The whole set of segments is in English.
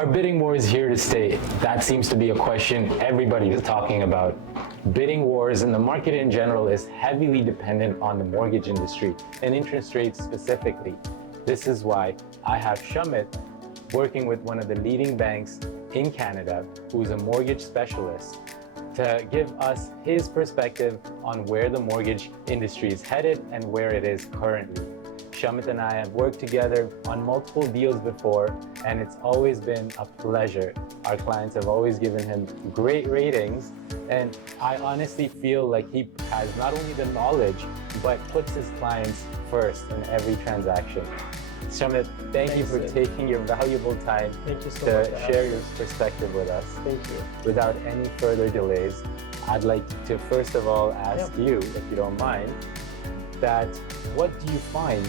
Are bidding wars here to stay? That seems to be a question everybody is talking about. Bidding wars and the market in general is heavily dependent on the mortgage industry and interest rates specifically. This is why I have Chamith working with one of the leading banks in Canada, who's a mortgage specialist, to give us his perspective on where the mortgage industry is headed and where it is currently. Chamith and I have worked together on multiple deals before, and it's always been a pleasure. Our clients have always given him great ratings, and I honestly feel like he has not only the knowledge, but puts his clients first in every transaction. Chamith, thank you for taking your valuable time to share your perspective with us. Thank you. Without any further delays, I'd like to first of all ask you, if you don't mind, that what do you find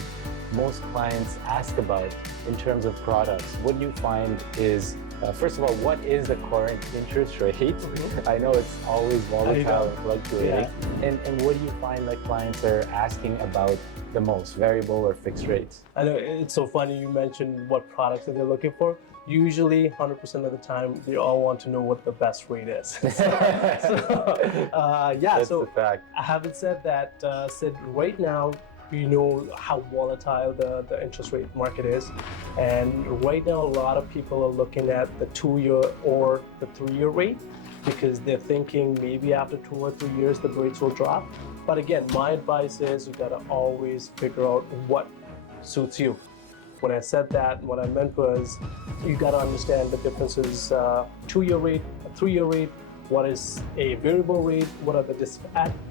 most clients ask about in terms of products? What do you find is, first of all, what is the current interest rate? I know it's always volatile and fluctuating. And what do you find that clients are asking about the most, variable or fixed rates? I know it's so funny you mentioned what products that they're looking for. Usually 100% of the time, they all want to know what the best rate is. That's the fact. Having said that, Sid, right now, we know how volatile the interest rate market is. And right now, a lot of people are looking at the 2-year or the 3-year rate because they're thinking maybe after 2 or 3 years, the rates will drop. But again, my advice is you gotta always figure out what suits you. When I said that, what I meant was you gotta understand the differences, 2-year rate, a 3-year rate, what is a variable rate, what are the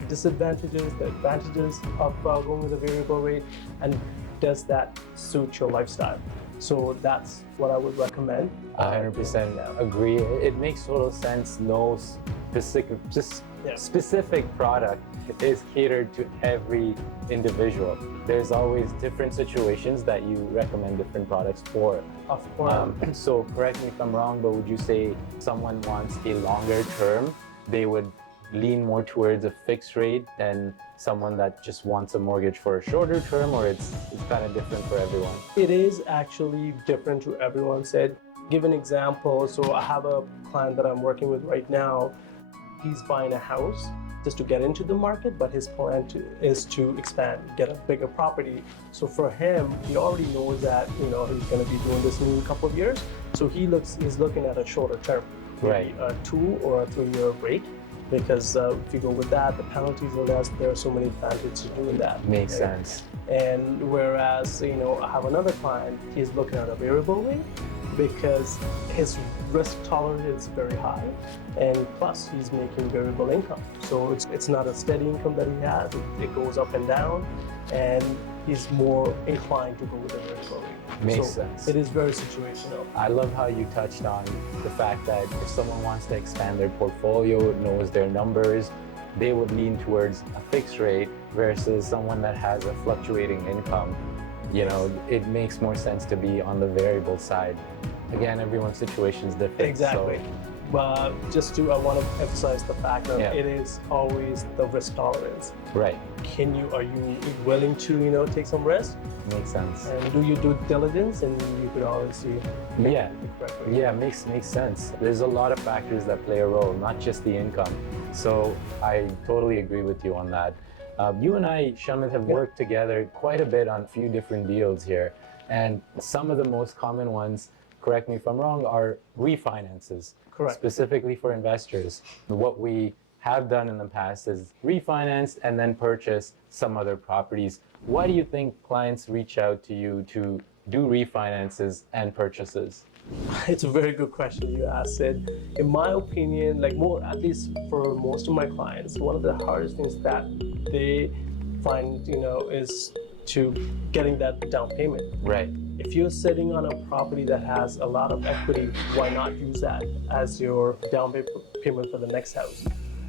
disadvantages, the advantages of going with a variable rate, and does that suit your lifestyle? So that's what I would recommend. 100% agree. It makes total sense. No specific product is catered to every individual. There's always different situations that you recommend different products for. Of course. So correct me if I'm wrong, but would you say someone wants a longer term, they would lean more towards a fixed rate than someone that just wants a mortgage for a shorter term, or it's kind of different for everyone? It is actually different to everyone. Said, give an example. So I have a client that I'm working with right now. He's buying a house just to get into the market, but his plan is to expand, get a bigger property. So for him, he already knows that he's going to be doing this in a couple of years. So he's looking at a shorter term, right? A 2 or a 3-year rate, because if you go with that, the penalties are less. There are so many advantages to doing that. Makes sense. And whereas I have another client, he's looking at a variable rate because his risk tolerance is very high, and plus he's making variable income. So it's not a steady income that he has, it goes up and down, and he's more inclined to go with a variable rate. Makes sense. It is very situational. I love how you touched on the fact that if someone wants to expand their portfolio, knows their numbers, they would lean towards a fixed rate versus someone that has a fluctuating income. It makes more sense to be on the variable side. Again, everyone's situation is different. Exactly. So. But I want to emphasize the fact that it is always the risk tolerance. Right. Are you willing to, take some risk? Makes sense. And do you due diligence, and you could always see. Makes sense. There's a lot of factors that play a role, not just the income. So I totally agree with you on that. You and I, Chamith, have worked together quite a bit on a few different deals here. And some of the most common ones, correct me if I'm wrong, are refinances. Correct. Specifically for investors. What we have done in the past is refinance and then purchase some other properties. Why do you think clients reach out to you to do refinances and purchases? It's a very good question you asked, Sid. In my opinion, at least for most of my clients, one of the hardest things that they find, is to getting that down payment. Right. If you're sitting on a property that has a lot of equity, why not use that as your down payment for the next house?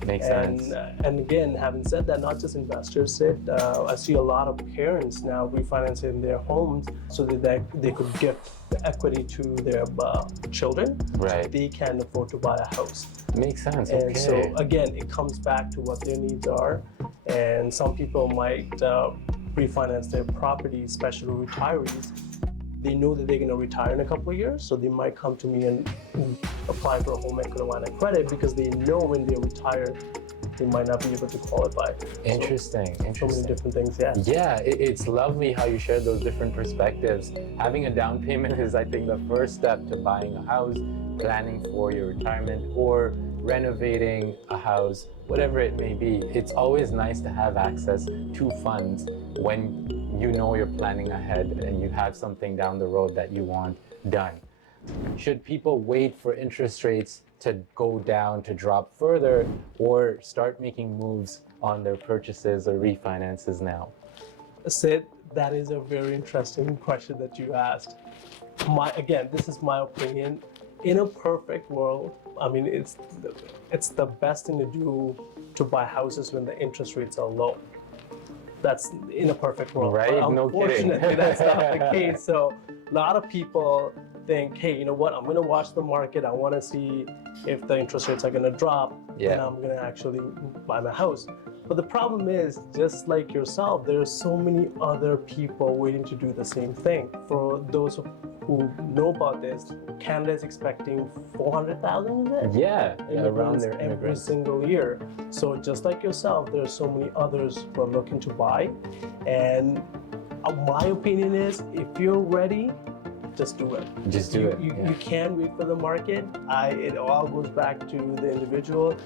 Makes sense. And again, having said that, not just investors, Sid, I see a lot of parents now refinancing their homes so that they could give the equity to their children. Right. They can afford to buy a house. Makes sense. And so again, it comes back to what their needs are. And some people might refinance their property, especially retirees, they know that they're going to retire in a couple of years, so they might come to me and apply for a home equity line of credit because they know when they retire, they might not be able to qualify. Interesting. So many different things, yeah. Yeah, it's lovely how you shared those different perspectives. Having a down payment is, I think, the first step to buying a house, planning for your retirement, or renovating a house, whatever it may be. It's always nice to have access to funds when you know you're planning ahead and you have something down the road that you want done. Should people wait for interest rates to go down to drop further, or start making moves on their purchases or refinances now? Sid, that is a very interesting question that you asked. Again, this is my opinion. In a perfect world, I mean, it's the best thing to do to buy houses when the interest rates are low. That's in a perfect world. Right? No kidding. Unfortunately, that's not the case. So a lot of people think, hey, you know what? I'm going to watch the market. I want to see if the interest rates are going to drop, and I'm going to actually buy my house. But the problem is, just like yourself, there are so many other people waiting to do the same thing. For those who know about this, Canada is expecting 400,000, is it? Yeah, around there every single year. So just like yourself, there are so many others who are looking to buy. And my opinion is, if you're ready, just do it. Just do it. You can't wait for the market. It all goes back to the individual.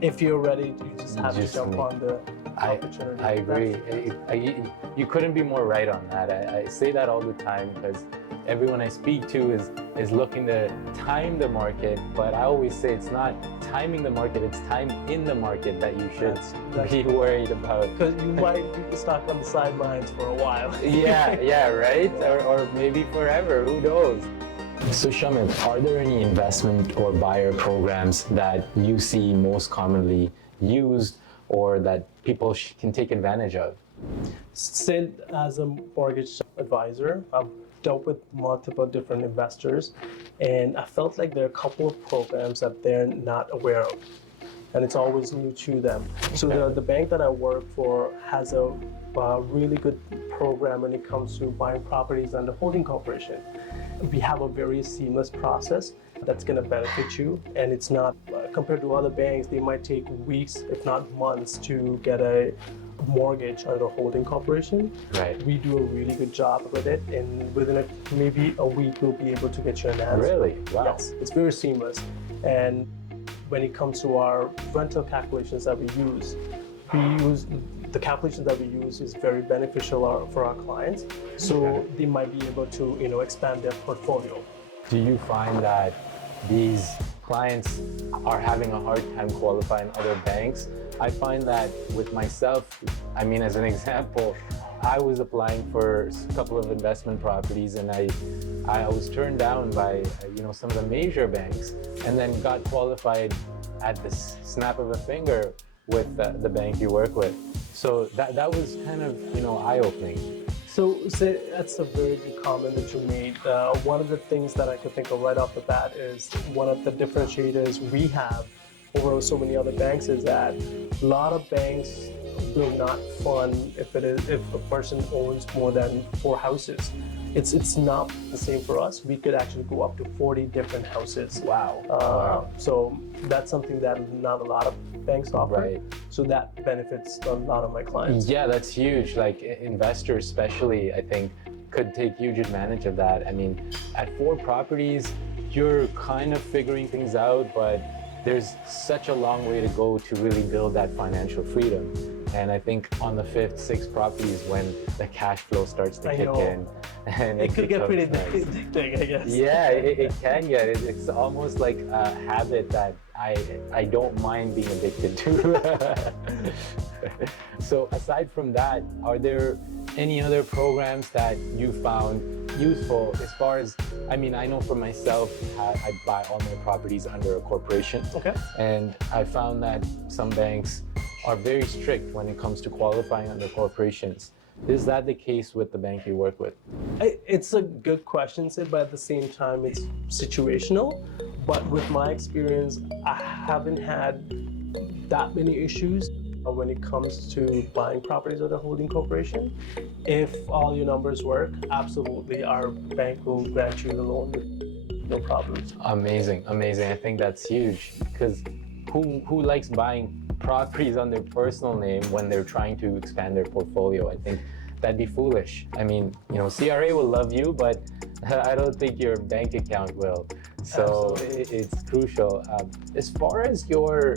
If you're ready, you just have to jump on the opportunity. I agree. You couldn't be more right on that. I say that all the time because everyone I speak to is looking to time the market, but I always say it's not timing the market, it's time in the market that you should be worried about. Because you might be stuck on the sidelines for a while. yeah, right? Or maybe forever, who knows? So Chamith, are there any investment or buyer programs that you see most commonly used or that people can take advantage of? Sid, as a mortgage advisor, I've dealt with multiple different investors, and I felt like there are a couple of programs that they're not aware of, and it's always new to them. So the bank that I work for has a really good program when it comes to buying properties under holding corporation. We have a very seamless process that's going to benefit you, and it's not compared to other banks. They might take weeks, if not months, to get a mortgage under a holding corporation. Right. We do a really good job with it, and within maybe a week we'll be able to get you an answer. Really? Wow. Yes, it's very seamless. And when it comes to our rental calculations that we use the calculations that we use is very beneficial for our clients, so they might be able to expand their portfolio. Do you find that these clients are having a hard time qualifying other banks? I find that with myself, I mean, as an example, I was applying for a couple of investment properties, and I was turned down by some of the major banks, and then got qualified at the snap of a finger with the bank you work with. So that was kind of eye-opening. So that's a very good comment that you made. One of the things that I could think of right off the bat is one of the differentiators we have over so many other banks is that a lot of banks will not fund if a person owns more than 4 houses. It's not the same for us. We could actually go up to 40 different houses. Wow. So that's something that not a lot of banks offer. Right. So that benefits a lot of my clients. Yeah, that's huge. Like investors especially, I think, could take huge advantage of that. I mean, at 4 properties, you're kind of figuring things out, but there's such a long way to go to really build that financial freedom. And I think on the 5th, 6th properties when the cash flow starts to kick in. And it could get pretty nice. addicting, I guess. Yeah, it can get. It's almost like a habit that I don't mind being addicted to. So aside from that, are there any other programs that you found useful as far as, I mean, I know for myself, I buy all my properties under a corporation. Okay. And I found that some banks are very strict when it comes to qualifying under corporations. Is that the case with the bank you work with? It's a good question, Sid, but at the same time, it's situational. But with my experience, I haven't had that many issues. when it comes to buying properties with a holding corporation. If all your numbers work, absolutely, our bank will grant you the loan with no problems. Amazing, amazing. I think that's huge because who likes buying properties on their personal name when they're trying to expand their portfolio? I think that'd be foolish. I mean, CRA will love you, but I don't think your bank account will. So it's crucial. As far as your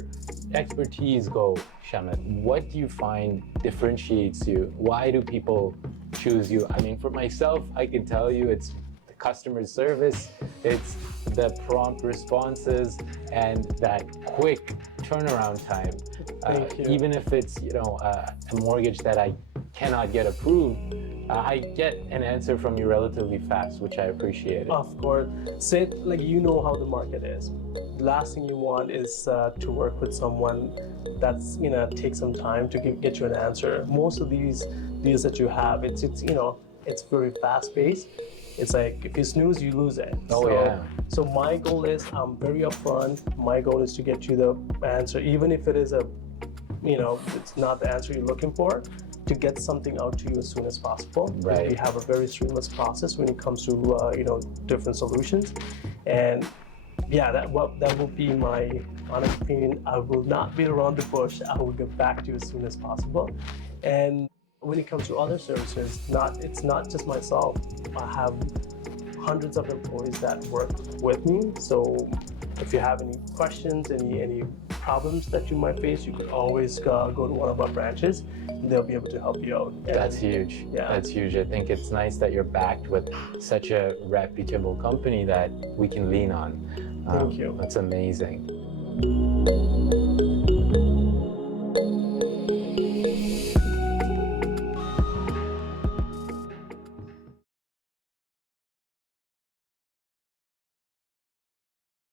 expertise go, Chamith, what do you find differentiates you? Why do people choose you? I mean, for myself, I can tell you it's the customer service, it's the prompt responses, and that quick turnaround time. Even if it's a mortgage that I cannot get approved, I get an answer from you relatively fast, which I appreciate. Of course. Sid, you know how the market is. The last thing you want is to work with someone that's take some time to get you an answer. Most of these deals that you have, it's very fast paced. It's like if you snooze, you lose it. So my goal is I'm very upfront. My goal is to get you the answer, even if it is it's not the answer you're looking for, to get something out to you as soon as possible. Right. We have a very seamless process when it comes to different solutions, and that will be my honest opinion. I will not beat around the bush. I will get back to you as soon as possible. And when it comes to other services, it's not just myself. I have hundreds of employees that work with me. So if you have any questions, any problems that you might face, you could always go to one of our branches. And they'll be able to help you out. That's huge. Yeah. That's huge. I think it's nice that you're backed with such a reputable company that we can lean on. Thank you. That's amazing.